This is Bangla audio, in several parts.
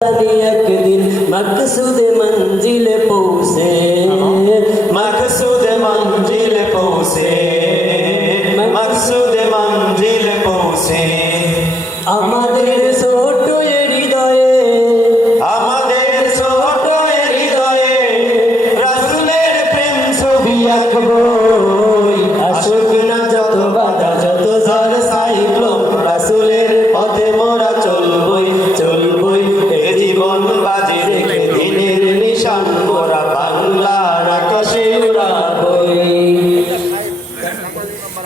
একদিন মকসুদে মঞ্জিলে পৌঁছে। মকসুদে মঞ্জিলে পৌঁছে। মকসুদে মঞ্জিলে পৌঁছে। আমাদের ছোট হৃদয়ে। আমাদের ছোট হৃদয়ে রাসুলের প্রেম ছবি আঁকবো। আসুক না যত বাধা যত ঝড় সাইক্লোন রাসুলের পথে মোরা চলবো।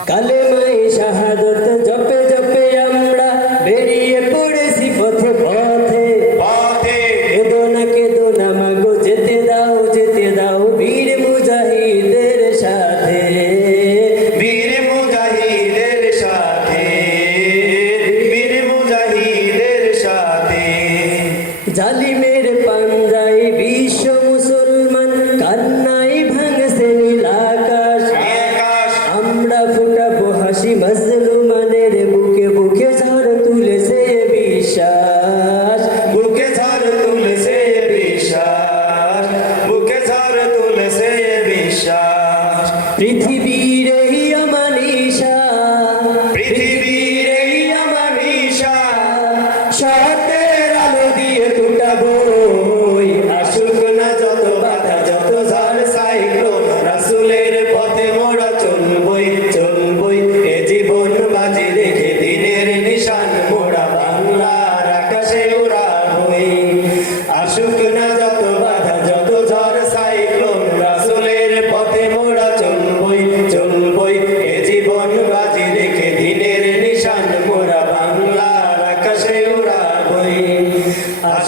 কালেমাই শাহাদত জপে জপে আমরা বেরিয়ে পড়েছি পথে পথে। পথে। কেদো না কেদো না মাগো যেতে দাও যেতে দাও বীর মুজাহিদের সাথে। বীর মুজাহিদের সাথে বীর মুজাহিদের সাথে। জালিমের বিশ্বাস